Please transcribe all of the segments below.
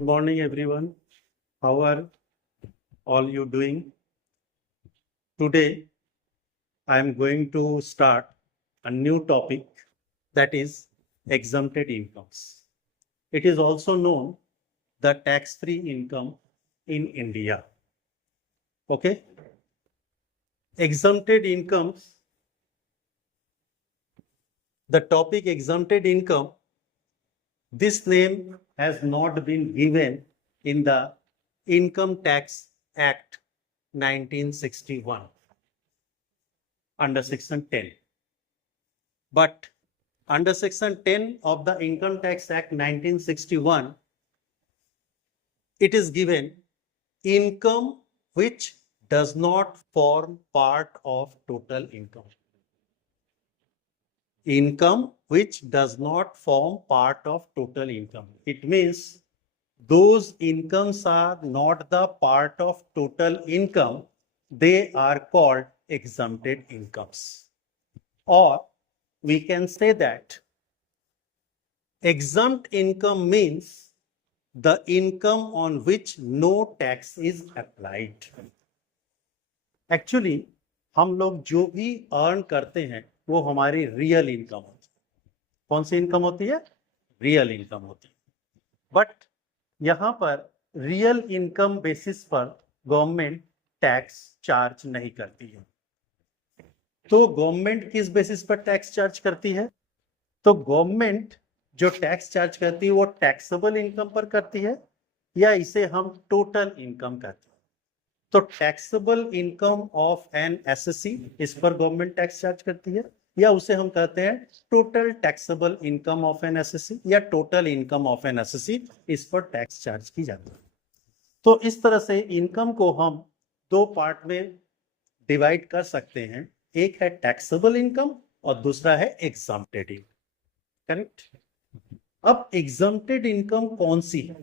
Morning everyone. How are all you doing? Today I am going to start a new topic, that is exempted incomes. It is also known the tax-free income in India. Okay? Exempted incomes. The topic exempted income, this name has not been given in the Income Tax Act 1961 under section 10. But under section 10 of the Income Tax Act 1961, it is given income which does not form part of total income. Income which does not form part of total income. It means those incomes are not the part of total income. They are called exempted incomes. Or we can say that exempt income means the income on which no tax is applied. Actually, हम लोग जो भी earn करते हैं वो हमारी real income होती है. कौन सी इनकम होती है? रियल इनकम होती है. बट यहाँ पर रियल इनकम बेसिस पर गवर्नमेंट टैक्स चार्ज नहीं करती है. तो गवर्नमेंट किस बेसिस पर टैक्स चार्ज करती है? तो गवर्नमेंट जो टैक्स चार्ज करती है वो टैक्सेबल इनकम पर करती है या इसे हम टोटल इनकम कहते हैं. तो taxable income of an SSC, इस पर गवर्नमेंट टैक्स चार्ज करती है, या उसे हम कहते हैं total taxable income of an SSC या total income of an SSC, इस पर टैक्स चार्ज की जाती है. तो इस तरह से इनकम को हम दो पार्ट में डिवाइड कर सकते हैं. एक है टैक्सेबल इनकम और दूसरा है एग्जम्प्टेड इनकम. करेक्ट. अब एग्जम्प्टेड इनकम कौन सी है?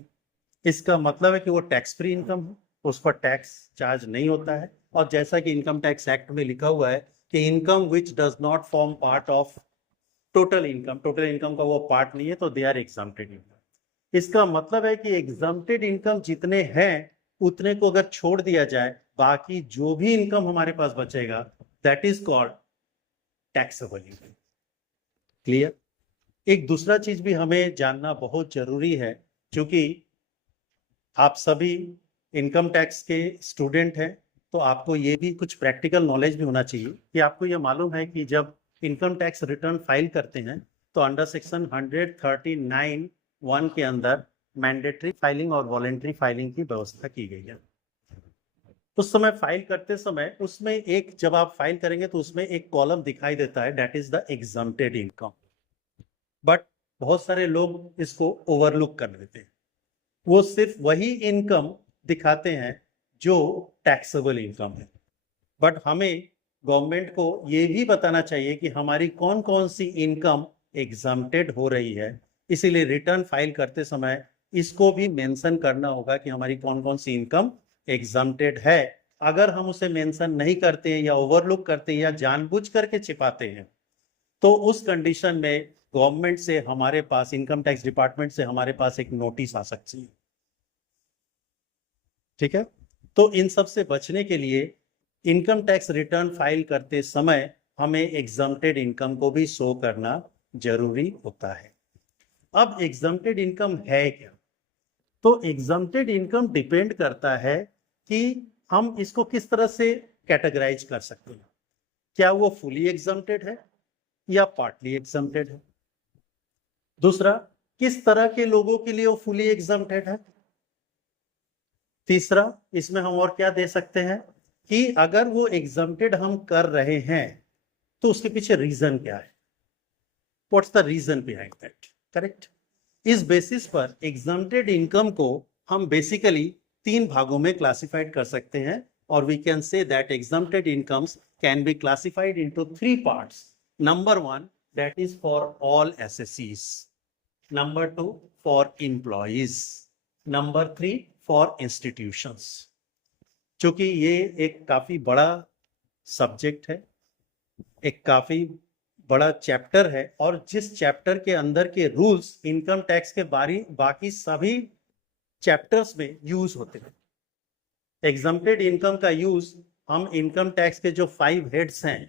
इसका मतलब है कि वो टैक्स फ्री इनकम है, उस पर टैक्स चार्ज नहीं होता है. और जैसा कि इनकम टैक्स एक्ट में लिखा हुआ है कि income which does not form part of total income, total income का वो पार्ट नहीं है, तो दे आर एग्जम्प्टेड इनकम. इसका मतलब है कि एग्जम्प्टेड इनकम जितने हैं उतने को अगर छोड़ दिया जाए, बाकी जो भी इनकम हमारे पास बचेगा that is called taxable income. Clear. एक दूसरा चीज भी हमें जानना बहुत जरूरी है, क्योंकि आप सभी इनकम टैक्स के स्टूडेंट हैं, तो आपको ये भी कुछ प्रैक्टिकल नॉलेज भी होना चाहिए कि आपको ये मालूम है कि जब इनकम टैक्स रिटर्न फाइल करते हैं तो अंडर सेक्शन 139(1) के अंदर मैंडेटरी फाइलिंग और वॉलेंट्री फाइलिंग की व्यवस्था की गई है. उस समय फाइल करते समय उसमें एक, जब आप फाइल करेंगे तो उसमें एक कॉलम दिखाई देता है, that is the exempted income. But बहुत सारे लोग इसको ओवरलुक कर देते हैं. वो सिर्फ वही इनकम दिखाते हैं जो टैक्सेबल इनकम है. बट हमें गवर्नमेंट को ये भी बताना चाहिए कि हमारी कौन कौन सी इनकम एग्जम्प्टेड हो रही है. इसीलिए रिटर्न फाइल करते समय इसको भी मेंशन करना होगा कि हमारी कौन कौन सी इनकम एग्जम्प्टेड है. अगर हम उसे मेंशन नहीं करते हैं या ओवरलुक करते हैं या जानबूझ करके छिपाते हैं, तो उस कंडीशन में गवर्नमेंट से हमारे पास, इनकम टैक्स डिपार्टमेंट से हमारे पास एक नोटिस आ सकती है. ठीक है. तो इन सब से बचने के लिए इनकम टैक्स रिटर्न फाइल करते समय हमें एग्जम्प्टेड इनकम को भी शो करना जरूरी होता है. अब एग्जम्प्टेड इनकम है क्या? तो एग्जम्प्टेड इनकम डिपेंड करता है कि हम इसको किस तरह से कैटेगराइज कर सकते हैं. क्या वो फुली एग्जम्प्टेड है या पार्टली एग्जम्प्टेड है? दूसरा, किस तरह के लोगों के लिए वो फुली एग्जम्प्टेड है? तीसरा, इसमें हम और क्या दे सकते हैं कि अगर वो एग्जम्प्टेड हम कर रहे हैं तो उसके पीछे रीजन क्या है, what's the reason behind that. Correct. इस बेसिस पर एग्जम्प्टेड इनकम को हम बेसिकली 3 भागों में क्लासिफाइड कर सकते हैं, और we can say that exempted incomes can be classified into 3 parts. Number 1, that is for all SSCs. Number 2, for employees. Number 3, for institutions. चूंकि ये एक काफी बड़ा सब्जेक्ट है, एक काफी बड़ा चैप्टर है और जिस चैप्टर के अंदर के रूल्स इनकम टैक्स के बाकी सभी चैप्टर्स में यूज होते हैं। एग्जम्प्टेड इनकम का यूज हम इनकम टैक्स के जो 5 हेड्स हैं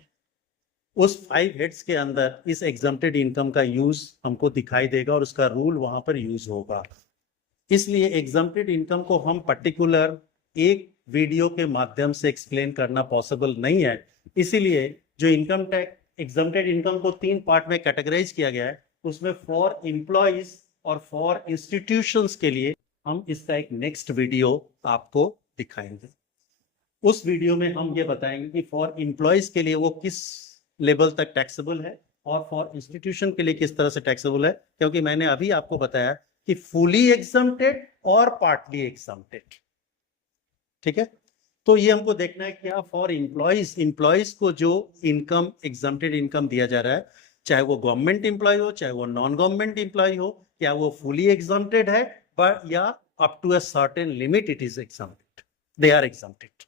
उस 5 हेड्स के अंदर इस एग्जम्प्टेड इनकम का यूज हमको दिखाई देगा और उसका रूल वहां पर यूज होगा। इसलिए एग्जम्प्टेड इनकम को हम पर्टिकुलर एक वीडियो के माध्यम से एक्सप्लेन करना पॉसिबल नहीं है। इसीलिए जो इनकम टैक्स एग्जम्प्टेड इनकम को 3 पार्ट में कैटेगराइज किया गया है, उसमें फॉर एम्प्लॉइज और फॉर इंस्टीट्यूशंस के लिए हम इसका एक नेक्स्ट वीडियो आपको दिखाएंगे। उस वीडियो में हम ये बताएंगे कि फॉर एम्प्लॉइज के लिए वो किस लेवल तक टैक्सेबल है और फॉर इंस्टीट्यूशन के लिए किस तरह से टैक्सेबल है, क्योंकि मैंने अभी आपको बताया कि फुली एग्जम्प्टेड और पार्टली एग्जम्प्टेड। ठीक है, तो ये हमको देखना है क्या फॉर एम्प्लॉइज को जो इनकम एग्जम्प्टेड इनकम दिया जा रहा है, चाहे वो गवर्नमेंट एम्प्लॉय हो चाहे वो नॉन गवर्नमेंट एम्प्लॉय हो, क्या वो फुली एग्जम्प्टेड है पर या up to a certain limit it is exempted, they are exempted.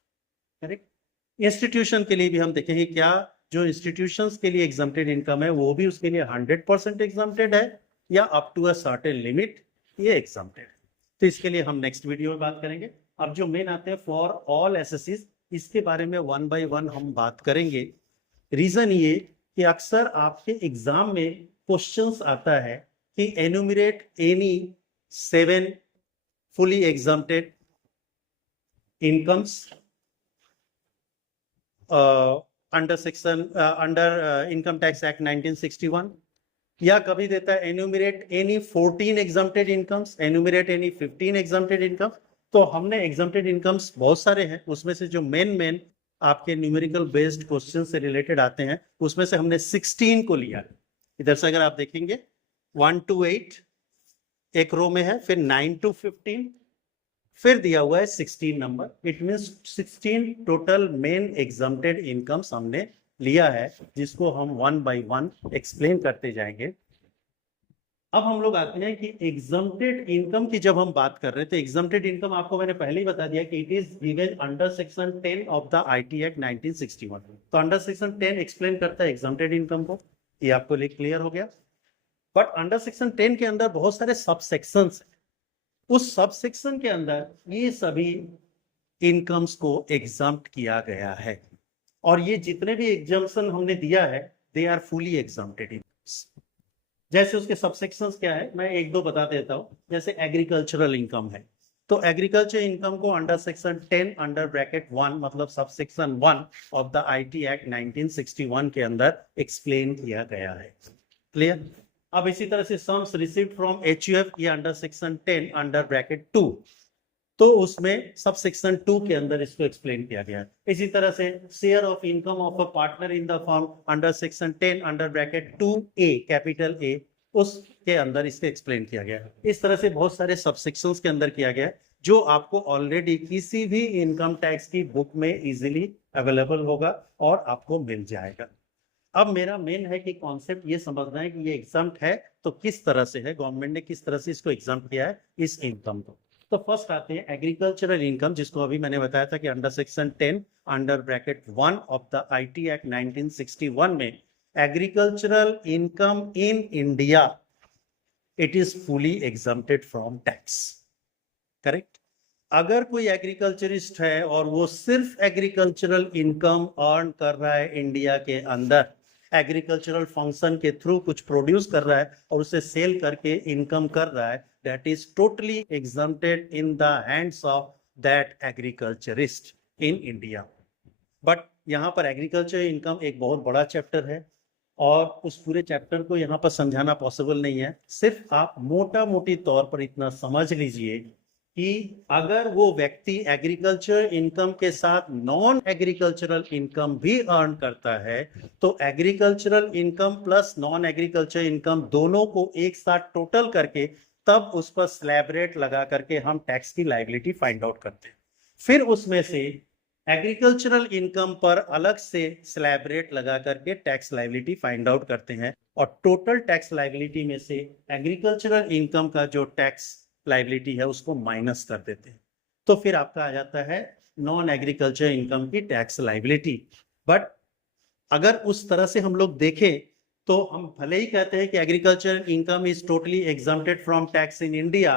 Correct. Institution के लिए भी हम देखेंगे क्या जो इंस्टीट्यूशंस के लिए एग्जम्प्टेड इनकम है वो भी उसके लिए 100% एग्जम्प्टेड है या up to a certain limit ये एग्जम्प्टेड है। तो इसके लिए हम नेक्स्ट वीडियो में बात करेंगे। अब जो मेन आते हैं फॉर ऑल एसएससीज, इसके बारे में 1 बाय 1 हम बात करेंगे। रीजन ये कि अक्सर आपके एग्जाम में क्वेश्चंस आता है कि enumerate any 7 fully exempted incomes under Income Tax Act 1961, या कभी देता है enumerate any 14 exempted incomes, enumerate any 15 exempted income। तो हमने exempted incomes बहुत सारे हैं, उसमें से जो मेन आपके न्यूमेरिकल बेस्ड क्वेश्चन से रिलेटेड आते हैं उसमें से हमने 16 को लिया। इधर से अगर आप देखेंगे 1 to 8 एक रो में है, फिर 9 to 15, फिर दिया हुआ है 16 number. It means 16 total main exempted incomes हमने लिया है, जिसको हम 1 बाय 1 एक्सप्लेन करते जाएंगे। अब हम लोग आते हैं कि एग्जम्प्टेड इनकम की जब हम बात कर रहे थे, एग्जम्प्टेड इनकम आपको मैंने पहले ही बता दिया कि it is given under section 10 of the IT act 1961। तो अंडर सेक्शन 10 एक्सप्लेन करता है एग्जम्प्टेड इनकम को, ये आपको क्लियर हो गया। बट अंडर सेक्शन 10 के अंदर बहुत सारे सब सेक्शंस हैं, उस सब सेक्शन के अंदर ये सभी इनकम्स को एग्जम्प्ट किया गया है, और ये जितने भी एग्जम्पशन हमने दिया है they are fully exempted incomes. जैसे उसके सब सेक्शंस क्या है मैं एक दो बता देता हूं। जैसे एग्रीकल्चरल इनकम है, तो एग्रीकल्चर इनकम को अंडर सेक्शन 10 अंडर ब्रैकेट 1 मतलब sub section 1 of the IT act 1961 के अंदर एक्सप्लेन किया गया है। क्लियर। अब इसी तरह से सम्स रिसीव्ड फ्रॉम एचयूएफ ये अंडर सेक्शन 10 अंडर ब्रैकेट 2, तो उसमें सब सेक्शन 2 के अंदर इसको एक्सप्लेन किया गया है। इसी तरह से share of income of a partner in the firm under section 10 under bracket 2A capital A, उसके अंदर इसको एक्सप्लेन किया गया है। इस तरह से बहुत सारे सब सेक्शंस के अंदर किया गया है, जो आपको ऑलरेडी किसी भी इनकम टैक्स की बुक में इजीली अवेलेबल होगा और आपको मिल जाएगा। अब मेरा मेन है कि कॉन्सेप्ट ये समझना है कि ये एग्जम्प्ट है तो किस तरह से है, गवर्नमेंट ने किस तरह से इसको एग्जम्प्ट किया है इस इनकम को। तो फर्स्ट आते हैं एग्रीकल्चरल इनकम, जिसको अभी मैंने बताया था कि under section 10 under bracket 1 of the IT act 1961 में agricultural income in India it is fully exempted from tax. Correct. अगर कोई एग्रीकल्चरिस्ट है और वो सिर्फ एग्रीकल्चरल इनकम अर्न कर रहा है इंडिया के अंदर, एग्रीकल्चरल फंक्शन के थ्रू कुछ प्रोड्यूस कर रहा है और उसे सेल करके इनकम कर रहा है, that is totally exempted in the hands of that agriculturist in India. But यहाँ पर एग्रीकल्चर इनकम एक बहुत बड़ा चैप्टर है और उस पूरे चैप्टर को यहाँ पर समझाना पॉसिबल नहीं है। सिर्फ आप मोटा मोटी तौर पर इतना समझ लीजिए कि अगर वो व्यक्ति एग्रीकल्चर इनकम के साथ नॉन एग्रीकल्चरल इनकम भी अर्न करता है, तो agricultural income plus non agriculture income दोनों को एक साथ टोटल करके तब उस पर स्लैब रेट लगा करके हम टैक्स की लायबिलिटी फाइंड आउट करते हैं। फिर उसमें से एग्रीकल्चरल इनकम पर अलग से स्लैब रेट लगा करके टैक्स लायबिलिटी फाइंड आउट करते हैं और टोटल टैक्स लायबिलिटी में से एग्रीकल्चरल इनकम का जो टैक्स लायबिलिटी है उसको माइनस कर देते हैं, तो फिर आपका आ जाता है नॉन एग्रीकल्चर इनकम की टैक्स लायबिलिटी। बट अगर उस तरह से हम लोग देखें तो हम भले ही कहते हैं कि agriculture income is totally exempted from tax in India,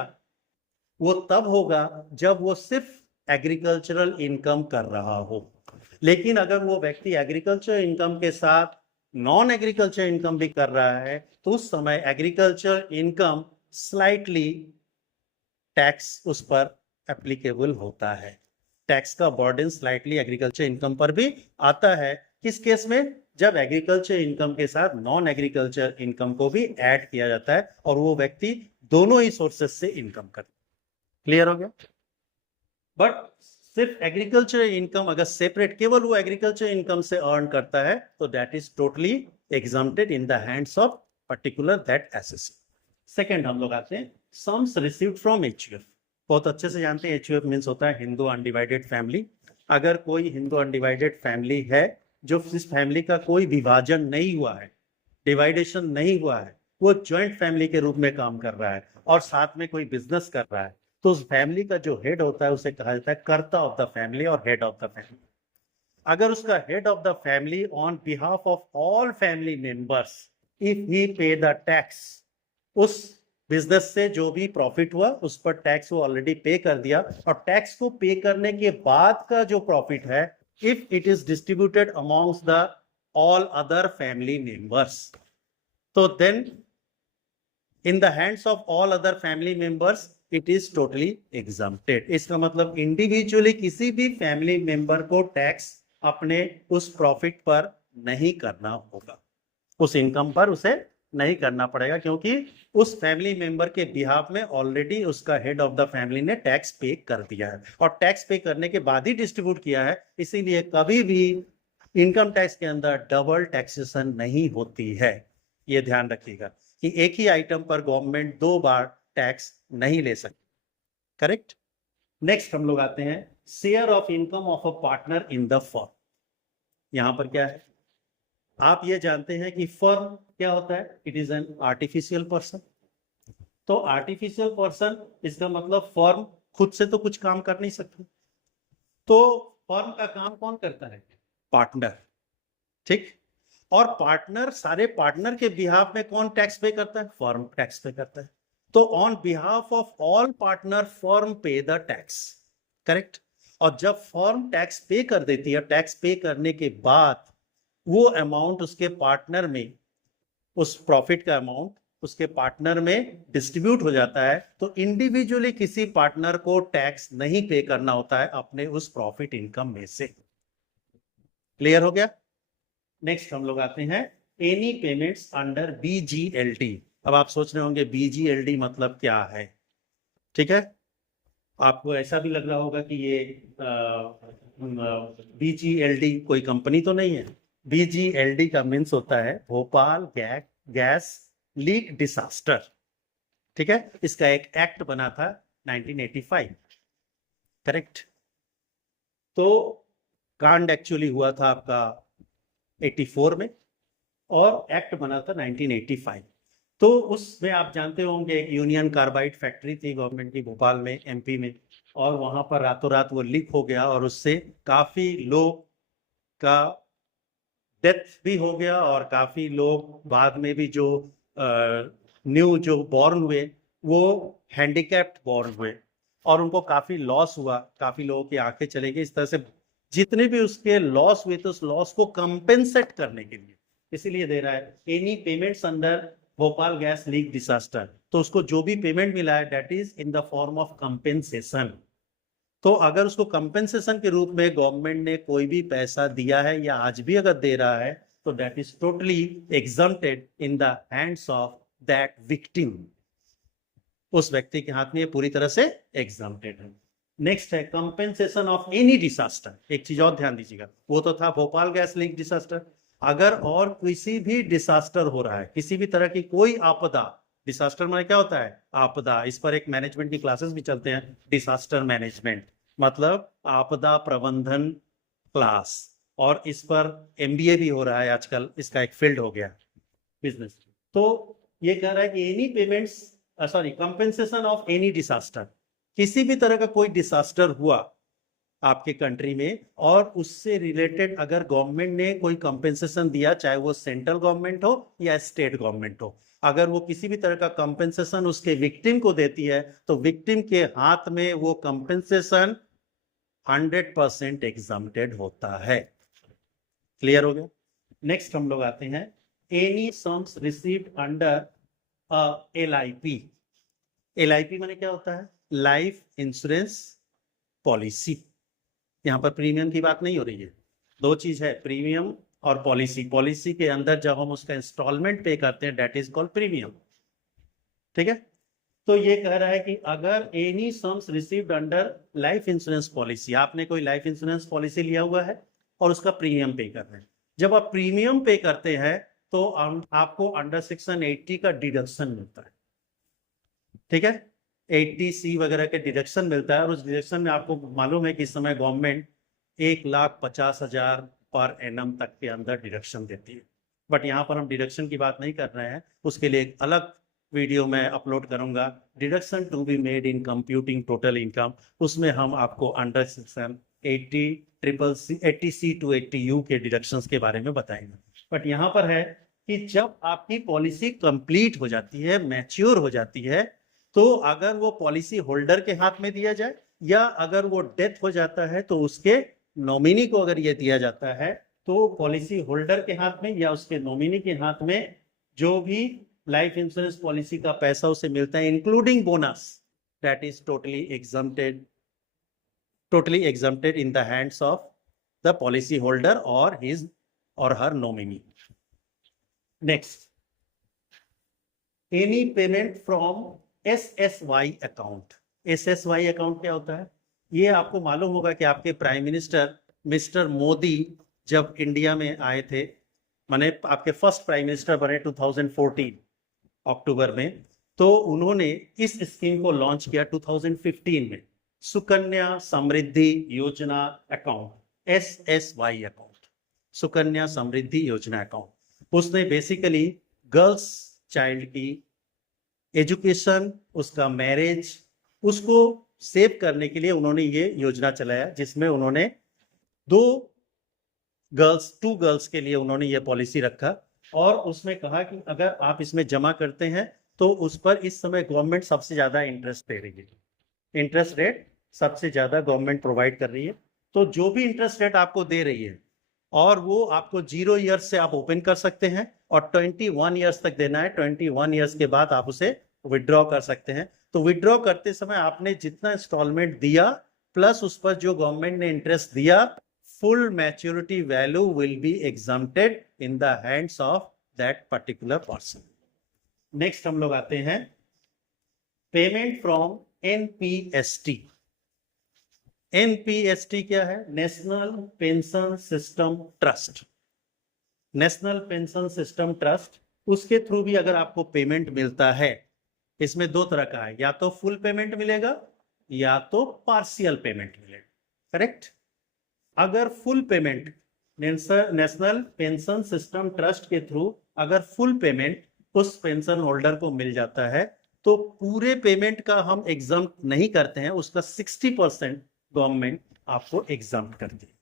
वो तब होगा जब वो सिर्फ एग्रीकल्चरल इनकम कर रहा हो। लेकिन अगर वो व्यक्ति एग्रीकल्चर इनकम के साथ नॉन एग्रीकल्चर इनकम भी कर रहा है तो उस समय एग्रीकल्चर इनकम स्लाइटली टैक्स उस पर एप्लीकेबल होता है। टैक्स का बर्डन स्लाइटली एग्रीकल्चर इनकम पर भी आता है। किस केस में? जब एग्रीकल्चर इनकम के साथ नॉन एग्रीकल्चर इनकम को भी ऐड किया जाता है और वो व्यक्ति दोनों ही सोर्सेस से इनकम करता है। क्लियर हो गया? बट सिर्फ एग्रीकल्चर इनकम अगर सेपरेट केवल वो एग्रीकल्चर इनकम से अर्न करता है तो that is totally exempted in the hands of particular that SSC. Second हम लोग आते हैं सम्स रिसीव्ड फ्रॉम एचयूएफ। बहुत अच्छे से जानते हैं एचयूएफ मींस होता है हिंदू अनडिवाइडेड फैमिली। अगर कोई हिंदू अनडिवाइडेड फैमिली है जो इस फैमिली का कोई विभाजन नहीं हुआ है, डिवाइडेशन नहीं हुआ है, वो ज्वाइंट फैमिली के रूप में काम कर रहा है और साथ में कोई बिजनेस कर रहा है, तो उस फैमिली का जो हेड होता है उसे कहा जाता है कर्ता ऑफ द फैमिली और हेड ऑफ द फैमिली। अगर उसका head of the family on behalf of all family members if he पे द टैक्स, उस बिजनेस से जो भी प्रॉफिट हुआ उस पर टैक्स वो ऑलरेडी पे कर दिया और टैक्स को पे करने के बाद का जो प्रॉफिट है if it is distributed amongst the all other family members, तो then in the hands of all other family members it is totally exempted. इसका मतलब इंडिविजुअली किसी भी फैमिली मेंबर को टैक्स अपने उस प्रॉफिट पर नहीं करना होगा, उस इनकम पर उसे नहीं करना पड़ेगा, क्योंकि उस फैमिली मेंबर के बिहाफ में ऑलरेडी उसका हेड ऑफ द फैमिली ने टैक्स पे कर दिया है और टैक्स पे करने के बाद ही डिस्ट्रीब्यूट किया है। इसीलिए कभी भी इनकम टैक्स के अंदर डबल टैक्सेशन नहीं होती है। ये ध्यान रखिएगा कि एक ही आइटम पर गवर्नमेंट दो बार टैक्स नहीं ले सकती। करेक्ट? नेक्स्ट हम लोग आते हैं share of income of a partner in the firm. यहां पर क्या है? आप ये जानते हैं कि फर्म क्या होता है? It is an artificial person. तो आर्टिफिशियल पर्सन इसका मतलब फर्म खुद से तो कुछ काम कर नहीं सकती, तो फर्म का काम कौन करता है? पार्टनर। ठीक? और पार्टनर, सारे पार्टनर के बिहाफ में कौन टैक्स पे करता है? फर्म टैक्स पे करता है। तो on behalf of all partner firm पे द टैक्स। करेक्ट? और जब फर्म टैक्स पे कर देती है, टैक्स पे करने के बाद वो अमाउंट उसके पार्टनर में, उस प्रॉफिट का अमाउंट उसके पार्टनर में डिस्ट्रीब्यूट हो जाता है, तो इंडिविजुअली किसी पार्टनर को टैक्स नहीं पे करना होता है अपने उस प्रॉफिट इनकम में से। क्लियर हो गया? नेक्स्ट हम लोग आते हैं एनी पेमेंट्स अंडर बीजीएलटी। अब आप सोच रहे होंगे बीजीएलटी मतलब क्या है? ठीक है, आपको ऐसा भी लग रहा होगा कि ये बीजीएलडी कोई कंपनी तो नहीं है। बीजीएलडी का मीन्स होता है भोपाल गैस लीक डिसास्टर। ठीक है, इसका एक एक्ट बना था 1985। करेक्ट? तो कांड एक्चुअली हुआ था आपका 84 में और एक्ट बना था 1985। तो उसमें आप जानते होंगे एक यूनियन कार्बाइड फैक्ट्री थी गवर्नमेंट की भोपाल में, एमपी में, और वहां पर रातों रात वो लीक हो गया और उससे काफी लोग का डेथ भी हो गया और काफी लोग बाद में भी जो न्यू जो बॉर्न हुए वो हैंडीकैप्ड बॉर्न हुए और उनको काफी लॉस हुआ, काफी लोगों की आंखें चली गई। इस तरह से जितने भी उसके लॉस हुए तो उस लॉस को कंपेंसेट करने के लिए इसीलिए दे रहा है any payments under Bhopal gas leak disaster. तो उसको जो भी पेमेंट मिला है that is in the form of compensation. तो अगर उसको कंपेंसेशन के रूप में गवर्नमेंट ने कोई भी पैसा दिया है या आज भी अगर दे रहा है तो that is totally exempted in the hands of that victim. उस व्यक्ति के हाथ में ये पूरी तरह से एग्जम्प्टेड है। नेक्स्ट है कंपेंसेशन ऑफ एनी डिसास्टर। एक चीज और ध्यान दीजिएगा, वो तो था भोपाल गैस लीक डिसास्टर। अगर और किसी भी डिसास्टर हो रहा है, किसी भी तरह की कोई आपदा, डिसास्टर में क्या होता है? आपदा। इस पर एक मैनेजमेंट की क्लासेस भी चलते हैं, डिसास्टर मैनेजमेंट मतलब आपदा प्रबंधन क्लास, और इस पर एमबीए भी हो रहा है आजकल, इसका एक फील्ड हो गया बिजनेस। तो ये कह रहा है कि any payments compensation of any disaster, किसी भी तरह का कोई डिसास्टर हुआ आपके कंट्री में, और उससे रिलेटेड अगर गवर्नमेंट ने कोई कंपेंसेशन दिया, चाहे वो सेंट्रल गवर्नमेंट हो या स्टेट गवर्नमेंट हो, अगर वो किसी भी तरह का कंपेंसेशन उसके विक्टिम को देती है तो विक्टिम के हाथ में वो कंपेंसेशन 100% एग्जम्प्टेड होता है। क्लियर हो गया? नेक्स्ट हम लोग आते हैं any sums received under LIP। LIP माने क्या होता है? Life insurance policy. यहां पर प्रीमियम की बात नहीं हो रही है, दो चीज है, प्रीमियम और पॉलिसी। पॉलिसी के अंदर जब हम उसका इंस्टॉलमेंट पे करते हैं दैट इज कॉल्ड प्रीमियम। ठीक है, तो ये कह रहा है कि अगर any sums received under life insurance policy, आपने कोई लाइफ इंश्योरेंस पॉलिसी लिया हुआ है और उसका प्रीमियम पे कर रहे हैं, जब आप प्रीमियम पे करते हैं तो आपको अंडर सेक्शन 80 का डिडक्शन मिलता है। ठीक है, 80C वगैरह के डिडक्शन मिलता है, और उस डिडक्शन में आपको मालूम है कि इस समय गवर्नमेंट 1,50,000 पर एनम तक के अंदर डिडक्शन देती है। बट यहाँ पर हम डिडक्शन की बात नहीं कर रहे हैं, उसके लिए एक अलग वीडियो में अपलोड करूंगा, deduction to be made in computing total income. उसमें हम आपको under section 80C to 80U के डिडक्शंस के बारे में बताएंगे। बट यहाँ पर है कि जब आपकी पॉलिसी कंप्लीट हो जाती है, मैच्योर हो जाती है, तो अगर वो पॉलिसी होल्डर के हाथ में दिया जाए या अगर वो डेथ हो जाता है तो उसके नॉमिनी को अगर ये दिया जाता है, तो पॉलिसी होल्डर के हाथ में या उसके नॉमिनी के हाथ में जो भी लाइफ इंश्योरेंस पॉलिसी का पैसा उसे मिलता है including bonus, that is totally exempted in the hands of the policy holder और हिज और her nominee. Next, any payment from SSY account. SSY account क्या होता है? ये आपको मालूम होगा कि आपके प्राइम मिनिस्टर मिस्टर मोदी जब इंडिया में आए थे, माने आपके फर्स्ट प्राइम मिनिस्टर बने 2014 अक्टूबर में, तो उन्होंने इस स्कीम को लॉन्च किया 2015 में, सुकन्या समृद्धि योजना account, SSY account, Sukanya Samriddhi योजना अकाउंट। उसने बेसिकली गर्ल्स चाइल्ड की एजुकेशन, उसका मैरिज, उसको सेव करने के लिए उन्होंने ये योजना चलाया, जिसमें उन्होंने टू गर्ल्स के लिए उन्होंने ये पॉलिसी रखा, और उसमें कहा कि अगर आप इसमें जमा करते हैं तो उस पर इस समय गवर्नमेंट सबसे ज्यादा इंटरेस्ट दे रही है, इंटरेस्ट रेट सबसे ज्यादा गवर्नमेंट प्रोवाइड कर रही है। तो जो भी इंटरेस्ट रेट आपको दे रही है, और वो आपको 0 ईयर्स से आप ओपन कर सकते हैं और 21 ईयर्स तक देना है, 21 ईयर्स के बाद आप उसे विड्रॉ कर सकते हैं। तो विड्रॉ करते समय आपने जितना इंस्टॉलमेंट दिया प्लस उस पर जो गवर्नमेंट ने इंटरेस्ट दिया, full maturity value will be exempted in the hands of that particular person. Next हम लोग आते हैं पेमेंट फ्रॉम NPST। NPST क्या है? National pension system trust. National pension system trust, उसके थ्रू भी अगर आपको पेमेंट मिलता है, इसमें दो तरह का है, या तो फुल पेमेंट मिलेगा या तो पार्शियल पेमेंट मिलेगा। करेक्ट? अगर full payment national pension system trust के थ्रू अगर फुल पेमेंट उस पेंशन होल्डर को मिल जाता है, तो पूरे पेमेंट का हम एग्जम्प्ट नहीं करते हैं, उसका 60% गवर्नमेंट आपको एग्जम्प्ट करती है।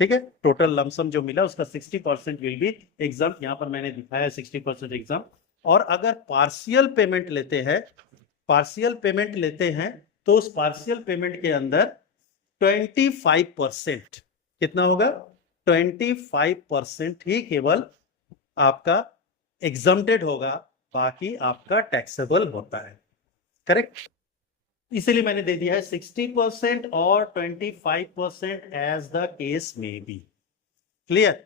ठीक है, टोटल लमसम जो मिला उसका 60% विल बी एग्जम्प्ट, यहां पर मैंने दिखाया 60% एग्जम्प्ट। और अगर पार्शियल पेमेंट लेते हैं तो उस पार्शियल पेमेंट के अंदर 25%, कितना होगा? 25% ही केवल आपका एग्जम्प्टेड होगा, बाकी आपका टैक्सेबल होता है। करेक्ट? इसीलिए मैंने दे दिया है 60% और 25% एज द केस में बी। क्लियर?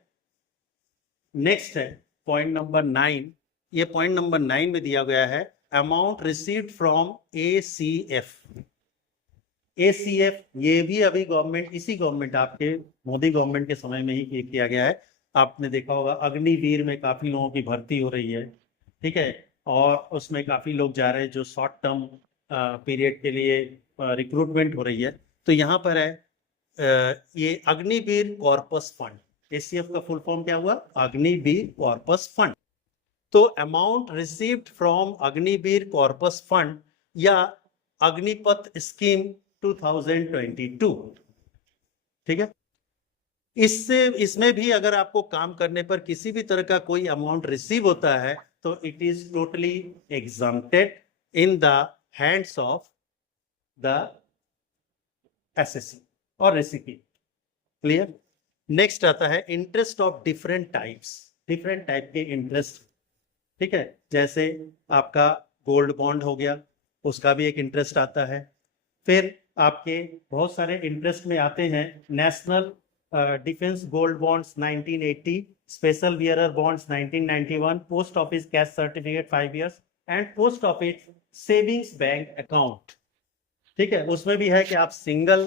नेक्स्ट है पॉइंट नंबर 9। ये पॉइंट नंबर 9 में दिया गया है अमाउंट रिसीव्ड फ्रॉम ACF। ये भी अभी गवर्नमेंट, इसी गवर्नमेंट, आपके मोदी गवर्नमेंट के समय में ही किया गया है। आपने देखा होगा अग्निवीर में काफी लोगों की भर्ती हो रही है, ठीक है, और उसमें काफी लोग जा रहे हैं जो शॉर्ट टर्म पीरियड के लिए रिक्रूटमेंट हो रही है। तो यहाँ पर है ये अग्निवीर कॉर्पस फंड। ACF का फुल फॉर्म क्या हुआ? Agniveer corpus fund. तो amount received from Agniveer corpus fund या अग्निपथ स्कीम 2022, ठीक है। इसमें भी अगर आपको काम करने पर किसी भी तरह का कोई अमाउंट रिसीव होता है तो it is totally exempted in the hands of the assessee और रेसिपी। क्लियर। नेक्स्ट आता है interest of different types, different type के इंटरेस्ट। ठीक है, जैसे आपका गोल्ड बॉन्ड हो गया, उसका भी एक इंटरेस्ट आता है। फिर आपके बहुत सारे इंटरेस्ट में आते हैं national defence gold bonds 1980, special bearer bonds 1991, post office cash certificate 5 years and post office savings bank account. ठीक है, उसमें भी है कि आप सिंगल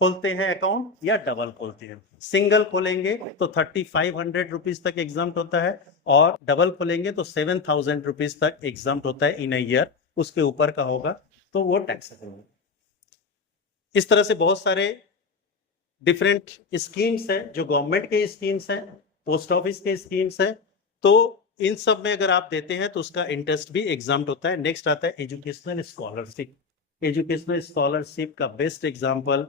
खोलते हैं अकाउंट या डबल खोलते हैं। सिंगल खोलेंगे तो 3500 रुपीज तक एग्जाम्प्ट होता है और डबल खोलेंगे तो 7000 रुपीज तक एग्जाम्प्ट होता है इन अ ईयर। उसके ऊपर का होगा तो वो टैक्सेबल होगा। इस तरह से बहुत सारे डिफरेंट स्कीम्स हैं जो गवर्नमेंट के स्कीम्स हैं, पोस्ट ऑफिस के स्कीम्स हैं। तो इन सब में अगर आप देते हैं तो उसका इंटरेस्ट भी एग्जाम्प्ट होता है। नेक्स्ट आता है एजुकेशनल स्कॉलरशिप। एजुकेशनल स्कॉलरशिप का बेस्ट एग्जाम्पल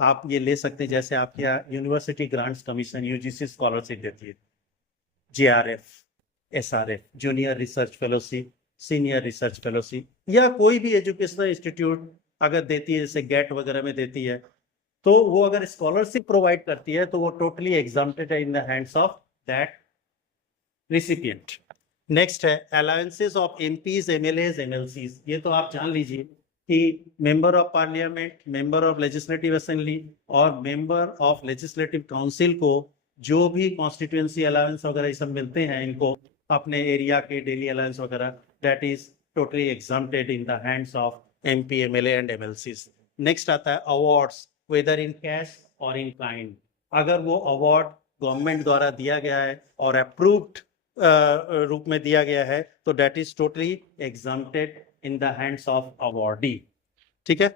आप ये ले सकते हैं, जैसे आपके यहाँ university grants commission UGC scholarship देती है, JRF, SRF, junior research fellowship, senior research fellowship, या कोई भी एजुकेशनल इंस्टीट्यूट अगर देती है जैसे गेट वगैरह में देती है, तो वो अगर स्कॉलरशिप प्रोवाइड करती है तो वो टोटली एग्जाम्प्टेड है in the hands of that recipient. Next है allowances of MPs, MLAs, MLCs. ये तो आप जान लीजिए कि member of parliament, member of legislative assembly और मेंबर ऑफ लेजिस्लेटिव काउंसिल को जो भी कॉन्स्टिट्यूएंसी अलाउंस वगैरह ये सब मिलते हैं इनको अपने एरिया के डेली अलाउंस वगैरह, that is totally exempted in the hands of MP, MLA and MLCs. Next आता है अवार्ड्स, वेदर इन कैश और इन काइंड। अगर वो अवार्ड गवर्नमेंट द्वारा दिया गया है और अप्रूव्ड रूप में दिया गया है तो that is totally exempted in the hands of awardee. ठीक है।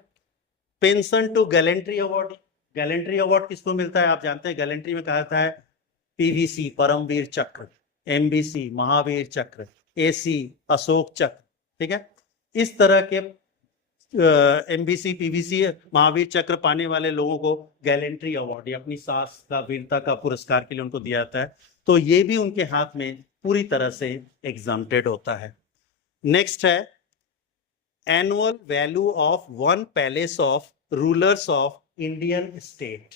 Pension to gallantry award. Gallantry award किसको मिलता है आप जानते हैं, गैलेंट्री में कहा जाता है पीवीसी परमवीर चक्र, एमबीसी महावीर चक्र, एसी अशोक चक्र। ठीक है, इस तरह के एमबीसी पीवीसी महावीर चक्र पाने वाले लोगों को गैलेंट्री अवार्ड या अपनी साहस का वीरता का पुरस्कार के लिए उनको दिया जाता है। तो ये भी उनके हाथ में पूरी तरह से एग्जाम्प्टेड होता है। नेक्स्ट है annual value of one palace of rulers of Indian state.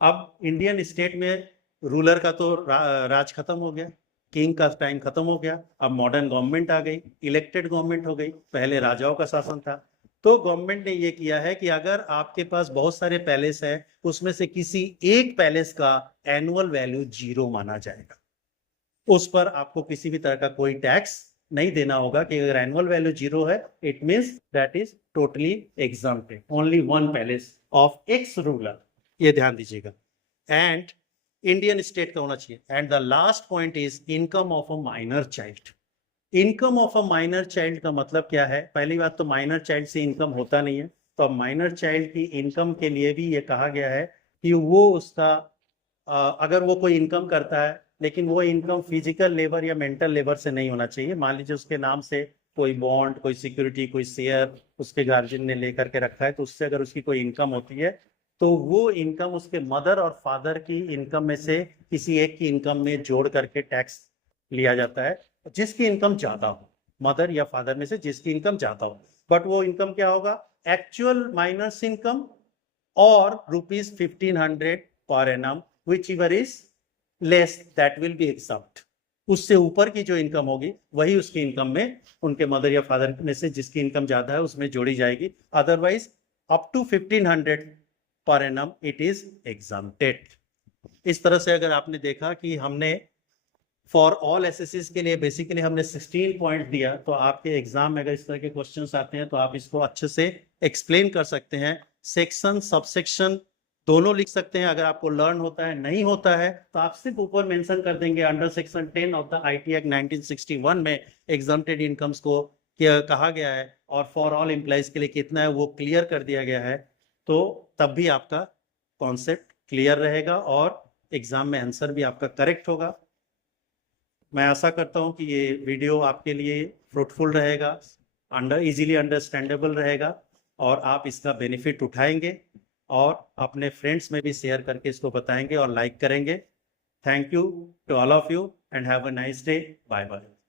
अब इंडियन स्टेट में रूलर का तो राज खत्म हो गया, किंग का टाइम खत्म हो गया, अब मॉडर्न गवर्नमेंट आ गई, इलेक्टेड गवर्नमेंट हो गई, पहले राजाओं का शासन था। तो गवर्नमेंट ने ये किया है कि अगर आपके पास बहुत सारे पैलेस है उसमें से किसी एक पैलेस का एनुअल वैल्यू 0 माना जाएगा, उस पर आपको किसी भी तरह का कोई टैक्स नहीं देना होगा। कि अगर एनुअल वैल्यू 0 है it means that is totally exempted, only one palace of x ruler, ये ध्यान दीजिएगा। एंड इंडियन स्टेट का होना चाहिए। And the last point is income of a minor child. Income of a minor child का मतलब क्या है? पहली बात तो माइनर चाइल्ड से इनकम होता नहीं है, तो अब माइनर चाइल्ड की इनकम के लिए भी ये कहा गया है कि वो उसका अगर वो कोई इनकम करता है लेकिन वो इनकम फिजिकल लेबर या मेंटल लेबर से नहीं होना चाहिए। मान लीजिए उसके नाम से कोई बॉन्ड, कोई सिक्योरिटी, कोई शेयर उसके गार्जियन ने लेकर के रखा है, तो उससे अगर उसकी कोई इनकम होती है तो वो इनकम उसके मदर और फादर की इनकम में से किसी एक की इनकम में जोड़ करके टैक्स लिया जाता है, जिसकी इनकम ज्यादा हो, मदर या फादर में से जिसकी इनकम ज्यादा हो। बट वो इनकम क्या होगा? एक्चुअल माइनर्स इनकम और ₹1500 per annum, which ever is less that will be exempt. उससे ऊपर की जो इनकम होगी वही उसकी इनकम में उनके मदर या फादर में से जिसकी इनकम ज्यादा है उसमें जोड़ी जाएगी। Otherwise up to 1500 per annum it is exempted. इस तरह से अगर आपने देखा कि हमने फॉर ऑल एसएससीज के लिए बेसिकली हमने 16 पॉइंट दिया, तो आपके एग्जाम में अगर इस तरह के क्वेश्चंस आते हैं तो आप इसको अच्छे से एक्सप्लेन कर सकते हैं। सेक्शन सबसेक्शन दोनों लिख सकते हैं। अगर आपको लर्न होता है, नहीं होता है तो आप सिर्फ ऊपर मेंशन कर देंगे under section 10 of the IT act 1961 में एग्जम्प्टेड इनकम्स को कहा गया है और फॉर ऑल एम्प्लॉइज के लिए कितना है वो क्लियर कर दिया गया है। तो तब भी आपका कॉन्सेप्ट क्लियर रहेगा और एग्जाम में आंसर भी आपका करेक्ट होगा। मैं आशा करता हूं कि ये वीडियो आपके लिए फ्रूटफुल रहेगा, इजीली अंडरस्टैंडेबल रहेगा और आप इसका बेनिफिट उठाएंगे। और अपने फ्रेंड्स में भी शेयर करके इसको बताएंगे और लाइक करेंगे। Thank you to all of you and have a nice day. Bye bye.